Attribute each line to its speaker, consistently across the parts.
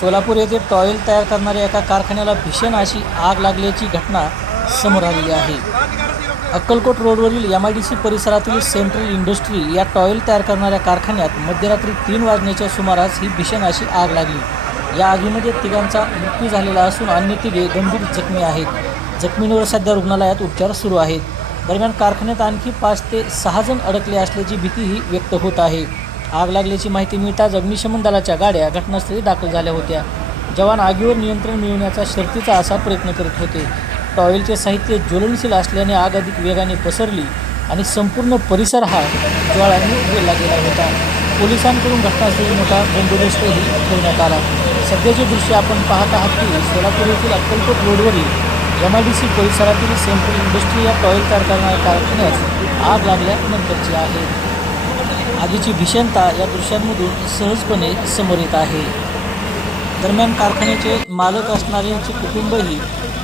Speaker 1: सोलापूर येथे टॉयल तयार करणाऱ्या एका कारखान्याला भीषण अशी आग लागल्याची घटना समोर आलेली आहे. अक्कलकोट रोडवरील एम आय डी सी परिसरातील सेंट्रल इंडस्ट्री या टॉयल तयार करणाऱ्या कारखान्यात मध्यरात्री तीन वाजण्याच्या सुमारास ही भीषण अशी आग लागली. या आगीमध्ये तिघांचा मृत्यू झालेला असून अन्य तिघे गंभीर जखमी आहेत. जखमींवर सध्या रुग्णालयात उपचार सुरू आहेत. दरम्यान कारखान्यात आणखी पाच ते सहा जण अडकले असल्याची भीतीही व्यक्त होत आहे. आग लागल्याची माहिती मिळताच अग्निशमन दलाच्या गाड्या घटनास्थळी दाखल झाल्या होत्या. जवान आगीवर नियंत्रण मिळवण्याचा शर्तीचा असा प्रयत्न करत होते. टॉयलचे साहित्य ज्वलनशील असल्याने आग अधिक वेगाने पसरली आणि संपूर्ण परिसर हा ज्वाळांनी गेला गेला होता. पोलिसांकडून घटनास्थळी मोठा बंदोबस्तही ठेवण्यात आला. सध्याचे दृश्य आपण पाहत आहात की सोलापूर येथील अक्कलकोट रोडवरील एम आय डी सी परिसरातील सेंट्रल इंडस्ट्री या टॉयल तयार करणाऱ्या कारखान्यास आग लागल्यानंतरची आहे. आगीची भीषणता या दृश्यांमधून सहजपणे समोर येत आहे. दरम्यान कारखान्याचे मालक असणाऱ्यांचे कुटुंबही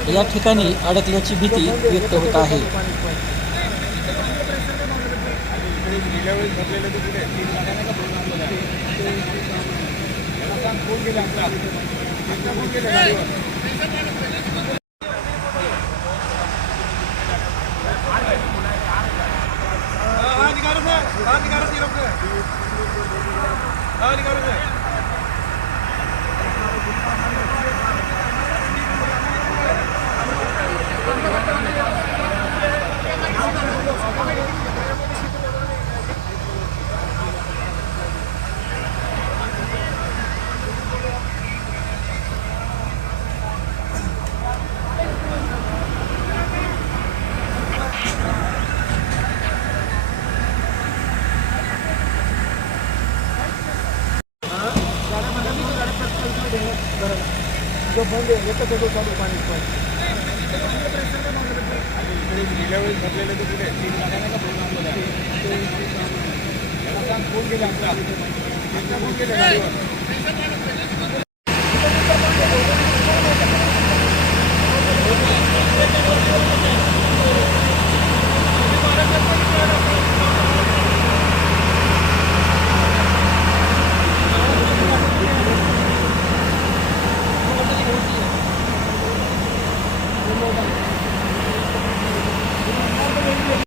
Speaker 1: या ठिकाणी अडकल्याची भीती व्यक्त होत आहे.
Speaker 2: हाँ निकालो सर हाँ निकालो सिरप हाँ जो बंद आहे एकच येतो चालू पाणी पण. गेल्या वेळेस भरलेलं ते कुठे तीन फोन केला आमचा फोन केला गाडीवर